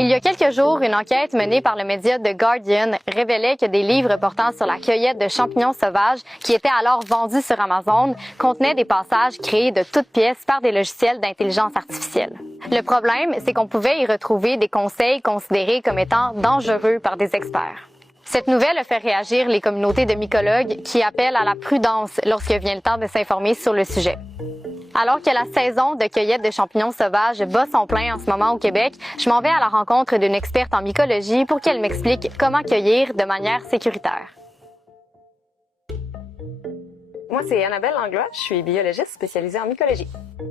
Il y a quelques jours, une enquête menée par le média The Guardian révélait que des livres portant sur la cueillette de champignons sauvages, qui étaient alors vendus sur Amazon, contenaient des passages créés de toutes pièces par des logiciels d'intelligence artificielle. Le problème, c'est qu'on pouvait y retrouver des conseils considérés comme étant dangereux par des experts. Cette nouvelle a fait réagir les communautés de mycologues qui appellent à la prudence lorsque vient le temps de s'informer sur le sujet. Alors que la saison de cueillette de champignons sauvages bat son plein en ce moment au Québec, je m'en vais à la rencontre d'une experte en mycologie pour qu'elle m'explique comment cueillir de manière sécuritaire. Moi, c'est Annabelle Langlois, je suis biologiste spécialisée en mycologie.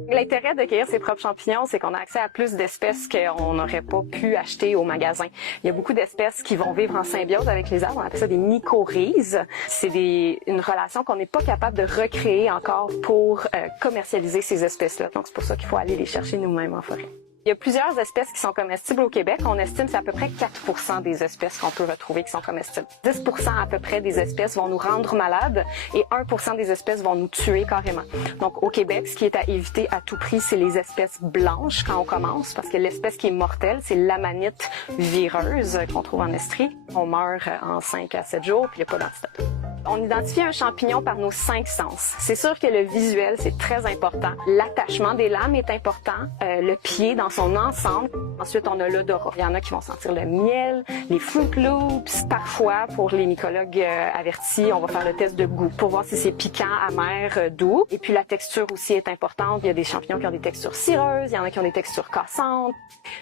L'intérêt de cueillir ses propres champignons, c'est qu'on a accès à plus d'espèces qu'on n'aurait pas pu acheter au magasin. Il y a beaucoup d'espèces qui vont vivre en symbiose avec les arbres, on appelle ça des mycorhizes. C'est une relation qu'on n'est pas capable de recréer encore pour commercialiser ces espèces-là. Donc c'est pour ça qu'il faut aller les chercher nous-mêmes en forêt. Il y a plusieurs espèces qui sont comestibles au Québec. On estime que c'est à peu près 4% des espèces qu'on peut retrouver qui sont comestibles. 10% à peu près des espèces vont nous rendre malades et 1% des espèces vont nous tuer carrément. Donc au Québec, ce qui est à éviter à tout prix, c'est les espèces blanches quand on commence, parce que l'espèce qui est mortelle, c'est l'amanite vireuse qu'on trouve en Estrie. On meurt en 5 à 7 jours, puis il n'y a pas d'antidote. On identifie un champignon par nos 5 sens. C'est sûr que le visuel, c'est très important. L'attachement des lames est important. Le pied dans son ensemble. Ensuite, on a l'odorat. Il y en a qui vont sentir le miel, les Fruit Loops. Parfois, pour les mycologues avertis, on va faire le test de goût pour voir si c'est piquant, amer, doux. Et puis, la texture aussi est importante. Il y a des champignons qui ont des textures cireuses, il y en a qui ont des textures cassantes.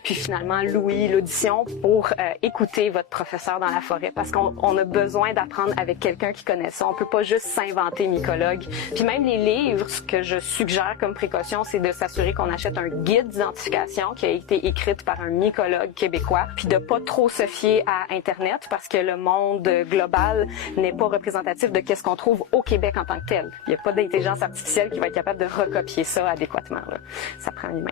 Puis finalement, l'ouïe, l'audition pour écouter votre professeur dans la forêt parce qu'on a besoin d'apprendre avec quelqu'un qui connaît ça. On peut pas juste s'inventer mycologue. Puis même les livres, ce que je suggère comme précaution, c'est de s'assurer qu'on achète un guide d'identification qui a été écrit par un mycologue québécois, puis de pas trop se fier à Internet parce que le monde global n'est pas représentatif de qu'est-ce qu'on trouve au Québec en tant que tel. Il n'y a pas d'intelligence artificielle qui va être capable de recopier ça adéquatement, là. Ça prend un humain.